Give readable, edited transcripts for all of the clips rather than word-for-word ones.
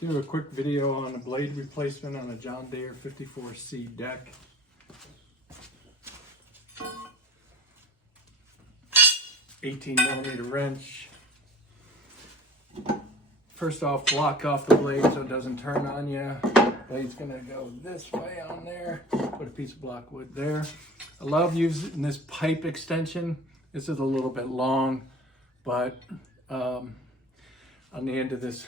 Do a quick video on a blade replacement on a John Deere 54C deck. $18mm wrench. First off, block off the blade so it doesn't turn on you. Blade's gonna go this way on there. Put a piece of block wood there. I love using this pipe extension. This is a little bit long, but on the end of this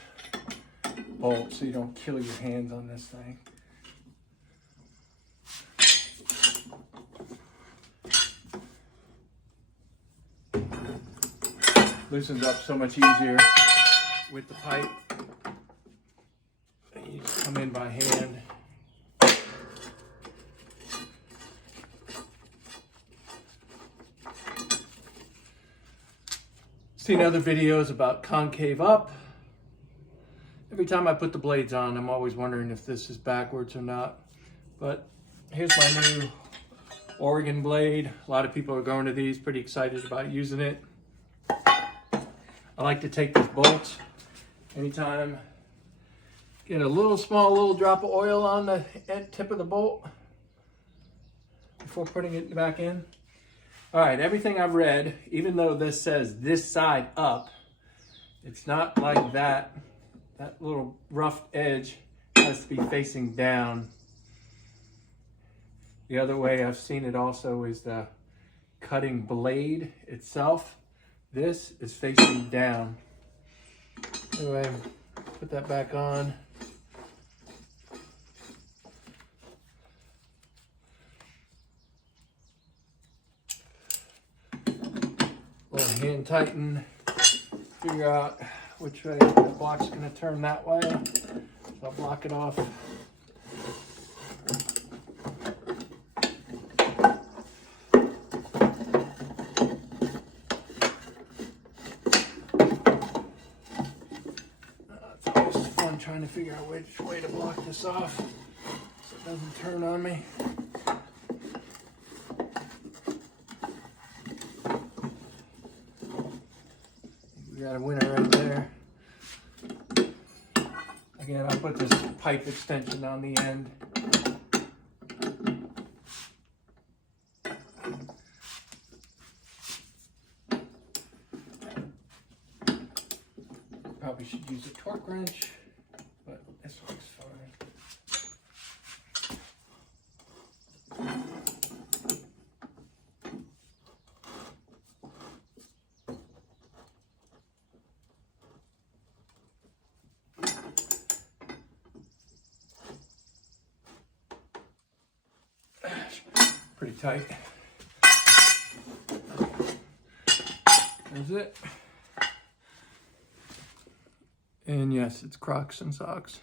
bolt so you don't kill your hands on this thing. Loosens up so much easier with the pipe. You just come in by hand. Seen other videos about concave up. Every time I put the blades on, I'm always wondering if this is backwards or not. But here's my new Oregon blade. A lot of people are going to these, pretty excited about using it. I like to take this bolt anytime, get a little drop of oil on the tip of the bolt before putting it back in. All right, everything I've read, even though this says this side up, it's not like that. That little rough edge has to be facing down. The other way I've seen it also is the cutting blade itself. This is facing down. Anyway, put that back on. Little hand tighten, figure out which way the block's gonna turn that way. So I'll block it off. It's always fun trying to figure out which way to block this off so it doesn't turn on me. We got a winner right there. Again, I put this pipe extension on the end. Probably should use a torque wrench, but this works fine. Pretty tight. That's it. And yes, it's Crocs and socks.